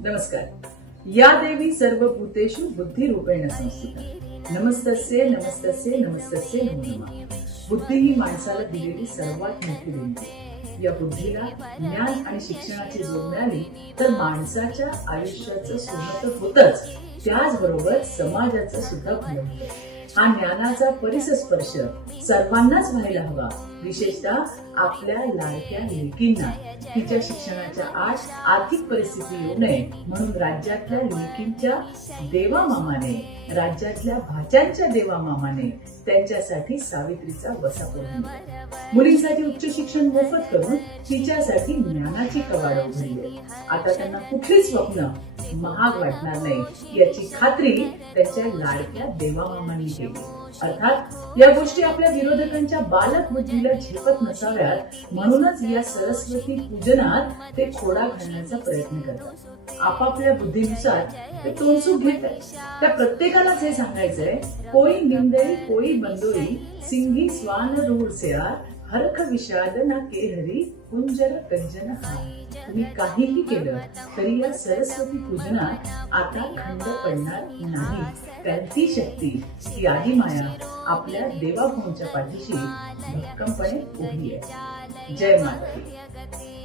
नमस्कार. या देवी सर्वभूतेषु बुद्धिरूपेण संस्थिता. नमस्तस्ये नमस्तस्ये नमस्तस्ये नमो नमः. बुद्धी ही माणसाला दिलेली सर्वात मोठी देणगी. या बुद्धीला ज्ञान आणि शिक्षणाची जोड मिळाली तर माणसाच्या आयुष्याचं सोनं तर होतच, त्याचबरोबर समाजाचं सुद्धा भलं होतं. हा ज्ञानाचा परिसस्पर्श सर्वांनाच व्हायला हवा, विशेषतः आपल्या लाडक्या लेकींना. तिच्या शिक्षणाच्या आड आर्थिक परिस्थिती येऊ नये म्हणून राज्यातल्या लेकींच्या देवामामाने, राज्यातल्या भाच्यांच्या देवामामाने त्यांच्यासाठी सावित्रीचा वसा करून दिला. मुलींसाठी उच्च शिक्षण मोफत करून तिच्यासाठी ज्ञानाची कवाडं उघडली. आता त्यांना कुठली स्वप्न महाग वाटणार नाही याची खात्री त्यांच्या लाडक्या देवामामांनी केली. अर्थात या गोष्टी आपल्या विरोधकांच्या बालक बुद्धीला झेपत नसाव्यात म्हणूनच या सरस्वती पूजनात ते खोडा घालण्याचा प्रयत्न करतात. आपापल्या बुद्धीनुसार ते तोंडसूक घेतात. त्या प्रत्येकालाच हे सांगायचंय, कोई निंदई कोई बंदोई, सिंगी स्वान रूढ सेआर, हरख विषाद ना के हरी, कुंजर कंजन हार. तुम्ही काहीही केलं तरी या सरस्वती पूजनात आता खंड पडणार नाही, कारण ती शक्ती, ती आदिमाया आपल्या देवाभाऊंच्या पाठीशी भक्कमपणे उभी आहे. जय माता दी.